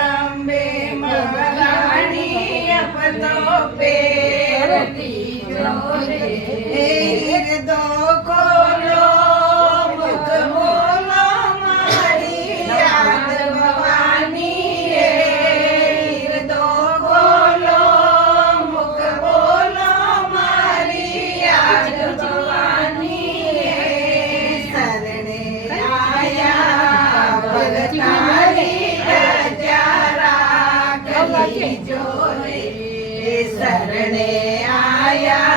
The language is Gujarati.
જગદંબે મહારાણી અપતો પહેરતી જોરે હિરદો ખોલો મુખ બોલો મારી યાદ ભવાની હિરદો ખોલો મુખ બોલો મારી યાદ ભવાની શરણે આયા ભગતારી રજા રાખી જોરે શરણે આયા